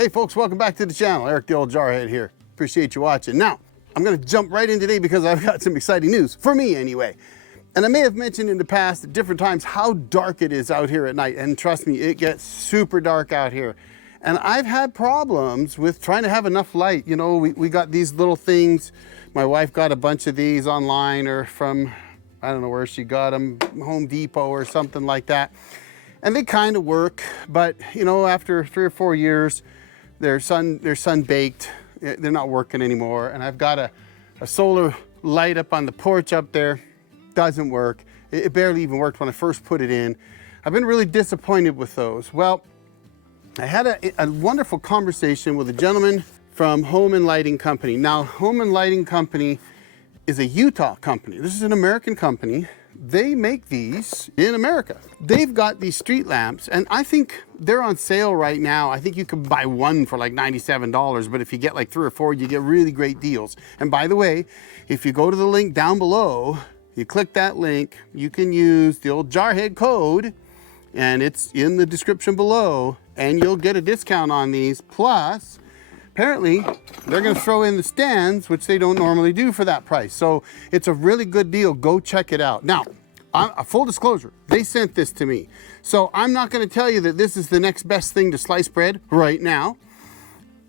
Hey folks, welcome back to the channel. Eric the old Jarhead here. Appreciate you watching. Now, I'm gonna jump right in today because I've got some exciting news, for me anyway. And I may have mentioned in the past at different times how dark it is out here at night. And trust me, it gets super dark out here. And I've had problems with trying to have enough light. You know, we got these little things. My wife got a bunch of these online or from, I don't know where she got them, Home Depot or something like that. And they kind of work, but you know, after 3 or 4 years, they're sun baked. They're not working anymore. And I've got a solar light up on the porch up there. Doesn't work. It barely even worked when I first put it in. I've been really disappointed with those. Well, I had a wonderful conversation with a gentleman from Home and Lighting Company. Now, Home and Lighting Company is a Utah company. This is an American company. They make these in America. They've got these street lamps, and I think they're on sale right now. I think you can buy one for like $97, but if you get like 3 or 4, you get really great deals. And by the way, if you go to the link down below, you click that link, you can use the old Jarhead code, and it's in the description below, and you'll get a discount on these. Plus, apparently, they're gonna throw in the stands, which they don't normally do for that price. So it's a really good deal. Go check it out. Now, a full disclosure, they sent this to me. So I'm not gonna tell you that this is the next best thing to slice bread right now.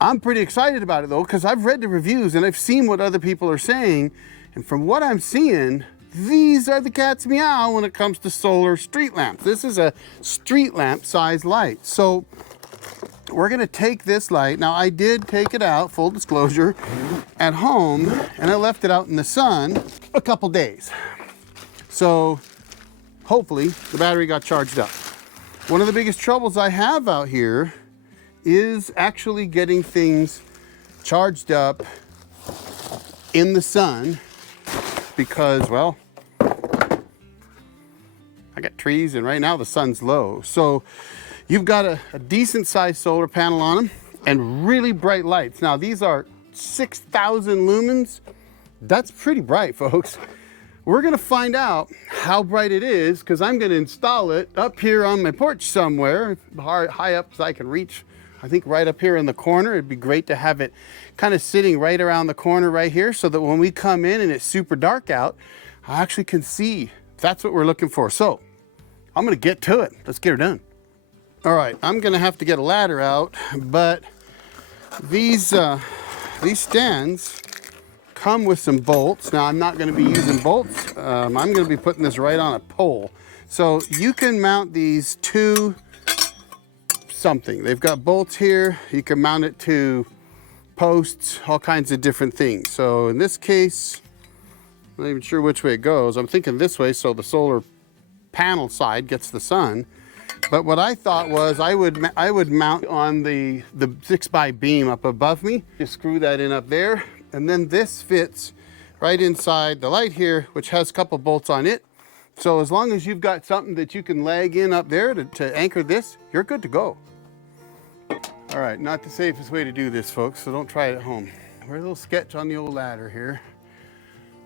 I'm pretty excited about it though, because I've read the reviews and I've seen what other people are saying. And from what I'm seeing, these are the cat's meow when it comes to solar street lamps. This is a street lamp size light. So we're gonna take this light. Now I did take it out, full disclosure, at home, and I left it out in the sun a couple days. So hopefully the battery got charged up. One of the biggest troubles I have out here is actually getting things charged up in the sun because, well, I got trees and right now the sun's low. So you've got a decent sized solar panel on them and really bright lights. Now these are 6,000 lumens. That's pretty bright, folks. We're gonna find out how bright it is because I'm gonna install it up here on my porch somewhere, high up as I can reach. I think right up here in the corner. It'd be great to have it kind of sitting right around the corner right here so that when we come in and it's super dark out, I actually can see. That's what we're looking for. So I'm gonna get to it. Let's get her done. All right, I'm gonna have to get a ladder out, but these stands come with some bolts. Now I'm not gonna be using bolts. I'm gonna be putting this right on a pole. So you can mount these to something. They've got bolts here. You can mount it to posts, all kinds of different things. So in this case, I'm not even sure which way it goes. I'm thinking this way so the solar panel side gets the sun. But what I thought was I would mount on the 6x beam up above me. Just screw that in up there. And then this fits right inside the light here, which has a couple bolts on it. So as long as you've got something that you can lag in up there to anchor this, you're good to go. All right, not the safest way to do this, folks, so don't try it at home. We're a little sketch on the old ladder here.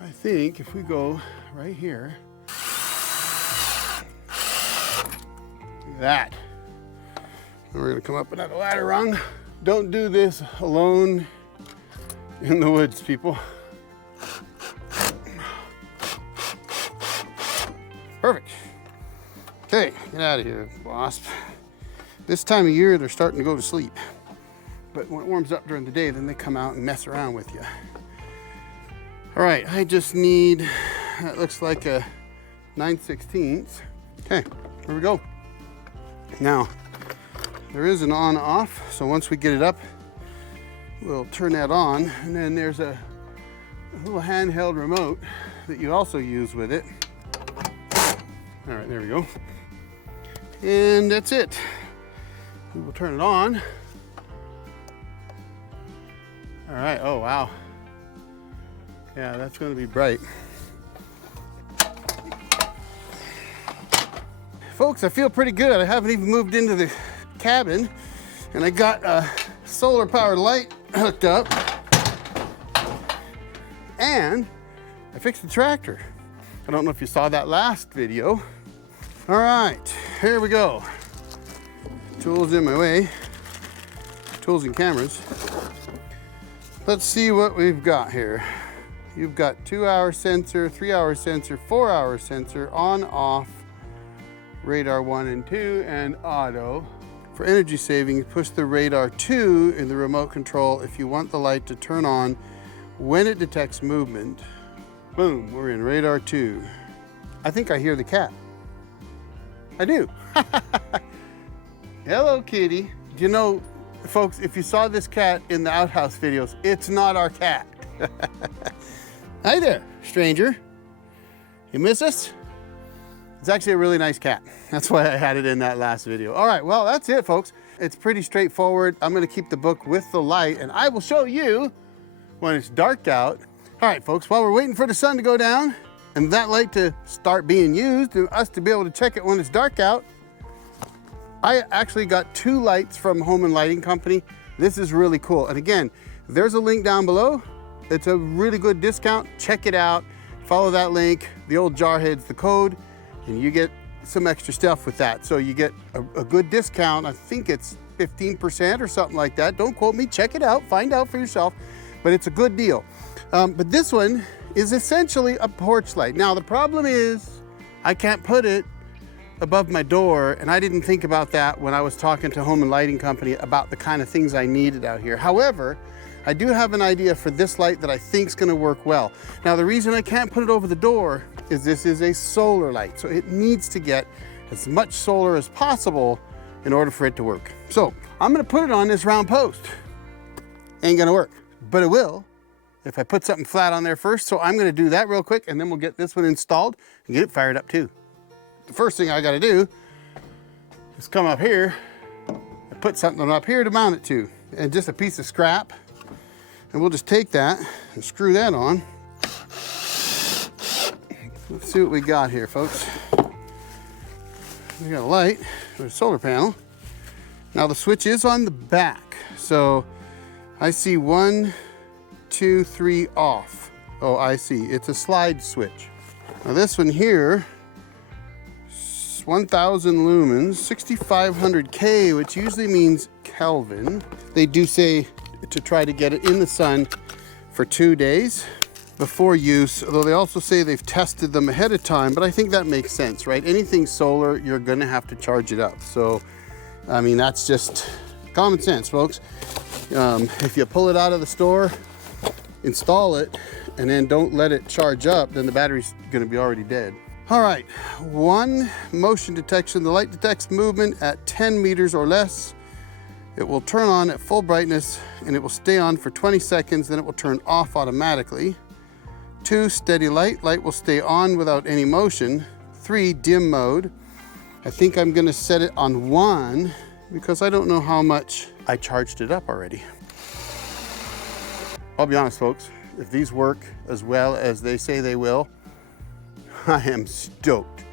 I think if we go right here, like that. And we're gonna come up another ladder rung. Don't do this alone in the woods, people. Perfect. Okay, get out of here, wasp. This time of year, they're starting to go to sleep. But when it warms up during the day, then they come out and mess around with you. All right, I just need, that looks like a 9/16. Okay, here we go. Now, there is an on-off, so once we get it up, we'll turn that on, and then there's a little handheld remote that you also use with it. All right, there we go. And that's it. We will turn it on. All right, oh wow. Yeah, that's gonna be bright. Folks, I feel pretty good. I haven't even moved into the cabin, and I got a solar powered light hooked up, and I fixed the tractor. I don't know if you saw that last video. All right, here we go. Tools in my way. tools and cameras. Let's see what we've got here. You've got 2-hour sensor, 3-hour sensor, 4-hour sensor, on, off, radar 1 and 2, and auto. For energy saving, push the radar 2 in the remote control if you want the light to turn on when it detects movement. Boom, we're in radar 2. I think I hear the cat. I do. Hello, kitty. You know, folks, if you saw this cat in the outhouse videos, it's not our cat. Hi there, stranger. You miss us? It's actually a really nice cat. That's why I had it in that last video. All right, well, that's it, folks. It's pretty straightforward. I'm gonna keep the book with the light, and I will show you when it's dark out. All right, folks, while we're waiting for the sun to go down and that light to start being used and us to be able to check it when it's dark out, I actually got 2 lights from Home and Lighting Company. This is really cool. And again, there's a link down below. It's a really good discount. Check it out. Follow that link. The old Jarhead's the code, and you get some extra stuff with that. So you get a good discount. I think it's 15% or something like that. Don't quote me. Check it out. Find out for yourself. But it's a good deal. But this one is essentially a porch light. Now, the problem is I can't put it above my door, and I didn't think about that when I was talking to Home and Lighting Company about the kind of things I needed out here. However, I do have an idea for this light that I think is going to work well. Now, the reason I can't put it over the door is this is a solar light, so it needs to get as much solar as possible in order for it to work. So I'm going to put it on this round post. Ain't going to work, but it will if I put something flat on there first. So I'm going to do that real quick, and then we'll get this one installed and get it fired up too. The first thing I got to do is come up here and put something up here to mount it to, and just a piece of scrap. And we'll just take that and screw that on. Let's see what we got here, folks. We got a light or a solar panel. Now the switch is on the back. So I see 1, 2, 3 off. Oh, I see. It's a slide switch. Now this one here, 1,000 lumens, 6,500 K, which usually means Kelvin. They do say to try to get it in the sun for 2 days before use, although they also say they've tested them ahead of time, but I think that makes sense, right? Anything solar, you're gonna have to charge it up. So, I mean, that's just common sense, folks. If you pull it out of the store, install it, and then don't let it charge up, then the battery's gonna be already dead. All right, 1, motion detection. The light detects movement at 10 meters or less. It will turn on at full brightness, and it will stay on for 20 seconds, then it will turn off automatically. 2, steady light. Light will stay on without any motion. 3, dim mode. I think I'm gonna set it on 1 because I don't know how much I charged it up already. I'll be honest, folks, if these work as well as they say they will, I am stoked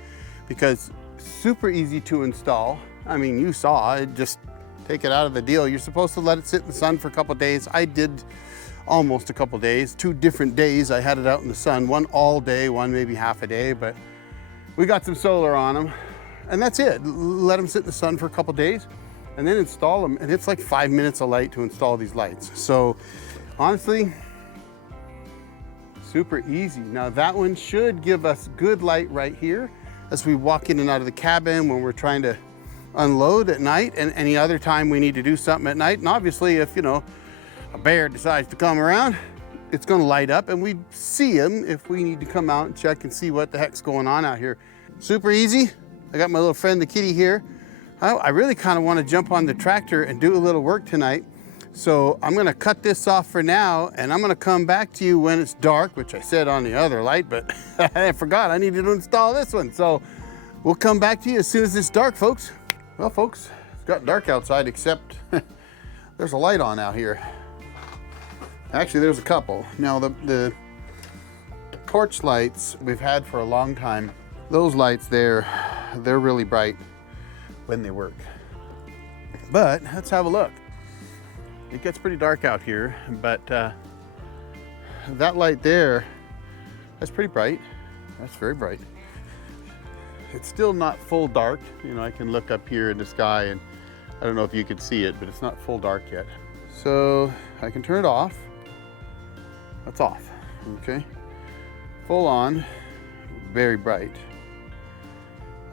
because super easy to install. I mean, you saw it, just take it out of the deal. You're supposed to let it sit in the sun for a couple days. I did almost a couple days, 2 different days. I had it out in the sun, one all day, one maybe half a day, but we got some solar on them and that's it. Let them sit in the sun for a couple days and then install them. And it's like 5 minutes of light to install these lights. So honestly, super easy. Now that one should give us good light right here as we walk in and out of the cabin when we're trying to unload at night and any other time we need to do something at night. And obviously if, you know, a bear decides to come around, it's gonna light up and we see him if we need to come out and check and see what the heck's going on out here. Super easy. I got my little friend, the kitty here. I really kind of want to jump on the tractor and do a little work tonight. So I'm gonna cut this off for now and I'm gonna come back to you when it's dark, which I said on the other light, but I forgot I needed to install this one. So we'll come back to you as soon as it's dark, folks. Well, folks, it's got dark outside except there's a light on out here. Actually, there's a couple. Now the porch lights we've had for a long time, those lights there, they're really bright when they work. But let's have a look. It gets pretty dark out here, but that light there, that's pretty bright. That's very bright. It's still not full dark. You know, I can look up here in the sky and I don't know if you can see it, but it's not full dark yet. So I can turn it off. That's off, okay? Full on, very bright.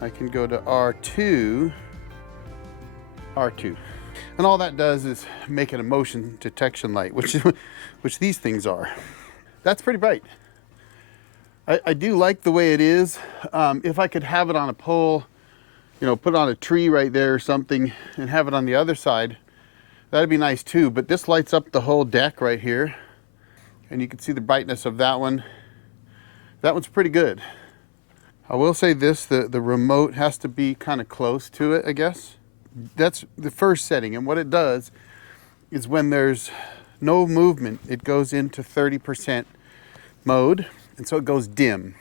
I can go to R2, R2. And all that does is make it a motion detection light, which these things are. That's pretty bright. I do like the way it is. If I could have it on a pole, you know, put it on a tree right there or something and have it on the other side, that'd be nice too. But this lights up the whole deck right here. And you can see the brightness of that one. That one's pretty good. I will say this, the remote has to be kind of close to it, I guess. That's the first setting. And what it does is when there's no movement, it goes into 30% mode. And so it goes dim.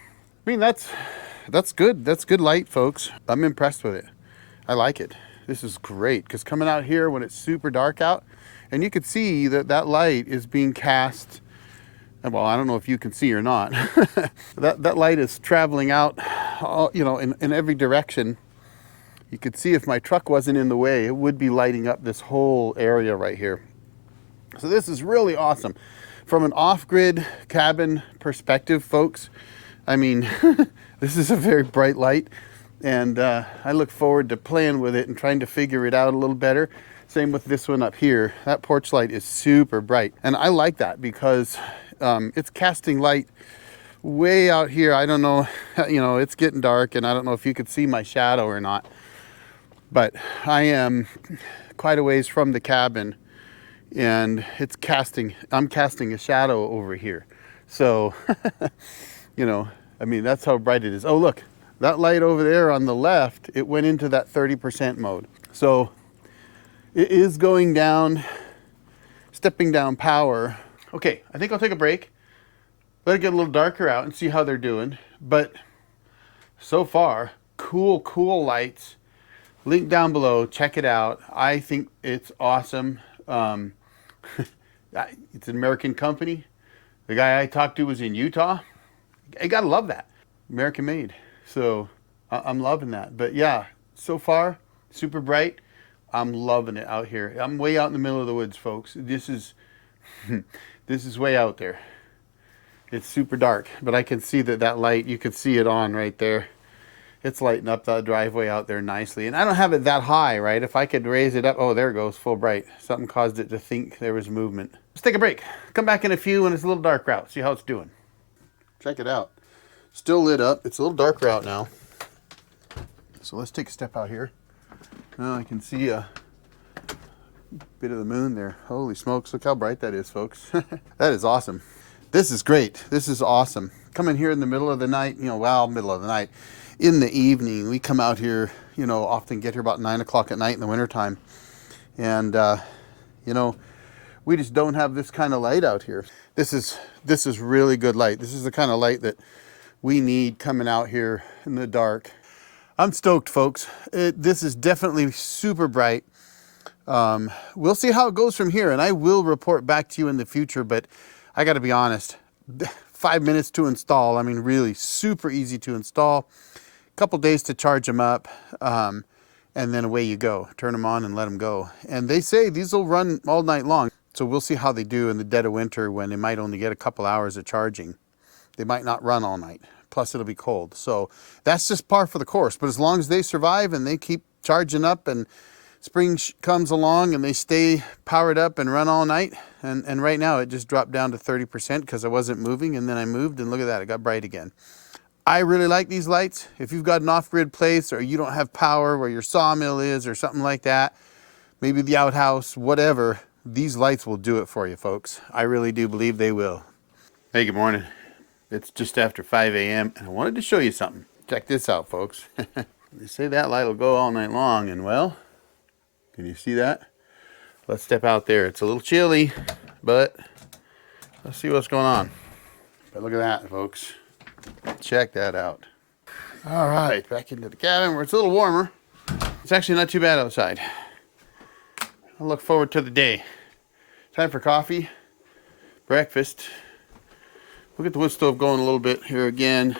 I mean, that's good. That's good light, folks. I'm impressed with it. I like it. This is great because coming out here when it's super dark out, and you can see that that light is being cast. Well, I don't know if you can see or not. that light is traveling out, you know, in every direction. You could see if my truck wasn't in the way, it would be lighting up this whole area right here. So this is really awesome. From an off-grid cabin perspective, folks, I mean, this is a very bright light, and I look forward to playing with it and trying to figure it out a little better. Same with this one up here. That porch light is super bright, and I like that because it's casting light way out here. I don't know, you know, it's getting dark, and I don't know if you could see my shadow or not, but I am quite a ways from the cabin, and I'm casting a shadow over here. So, you know, I mean, that's how bright it is. Oh, look, that light over there on the left, it went into that 30% mode. So it is going down, stepping down power. Okay, I think I'll take a break, let it get a little darker out and see how they're doing. But so far, cool lights. Link down below, check it out. I think it's awesome. It's an American company. The guy I talked to was in Utah. I gotta love that. American made. So I'm loving that. But yeah, so far, super bright. I'm loving it out here. I'm way out in the middle of the woods, folks. This is way out there. It's super dark, but I can see that light, you can see it on right there. It's lighting up the driveway out there nicely. And I don't have it that high, right? If I could raise it up, oh, there it goes, full bright. Something caused it to think there was movement. Let's take a break. Come back in a few when it's a little darker out. See how it's doing. Check it out. Still lit up. It's a little darker out now. So let's take a step out here. Now I can see a bit of the moon there. Holy smokes, look how bright that is, folks. That is awesome. This is great. This is awesome. Come in here in the middle of the night, you know, well, middle of the night. In the evening, we come out here, you know, often get here about 9 o'clock at night in the wintertime. And, you know, we just don't have this kind of light out here. This is really good light. This is the kind of light that we need coming out here in the dark. I'm stoked, folks. This is definitely super bright. We'll see how it goes from here, and I will report back to you in the future, but I got to be honest, 5 minutes to install. I mean, really super easy to install. Couple days to charge them up, and then away you go. Turn them on and let them go. And they say these will run all night long. So we'll see how they do in the dead of winter when they might only get a couple hours of charging. They might not run all night. Plus it'll be cold. So that's just par for the course. But as long as they survive and they keep charging up and spring comes along and they stay powered up and run all night. And right now it just dropped down to 30% because I wasn't moving, and then I moved and look at that, it got bright again. I really like these lights. If you've got an off-grid place or you don't have power where your sawmill is or something like that, maybe the outhouse, whatever, these lights will do it for you, folks. I really do believe they will. Hey, good morning. It's just after 5 a.m. and I wanted to show you something. Check this out, folks. They say that light will go all night long, and well, can you see that? Let's step out there. It's a little chilly, but let's see what's going on. But look at that, folks. Check that out. All right, back into the cabin where it's a little warmer. It's actually not too bad outside. I look forward to the day. Time for coffee, breakfast. We'll get the wood stove going a little bit here again.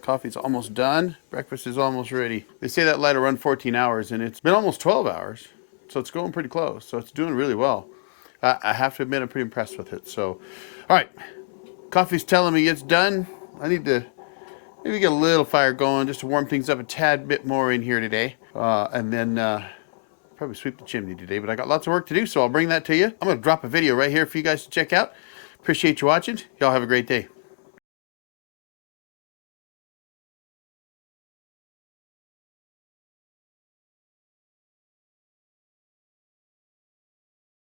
Coffee's almost done. Breakfast is almost ready. They say that light will run 14 hours, and it's been almost 12 hours. So it's going pretty close. So it's doing really well. I have to admit, I'm pretty impressed with it. So, all right, coffee's telling me it's done. I need to maybe get a little fire going just to warm things up a tad bit more in here today. And then probably sweep the chimney today, but I got lots of work to do, so I'll bring that to you. I'm gonna drop a video right here for you guys to check out. Appreciate you watching. Y'all have a great day.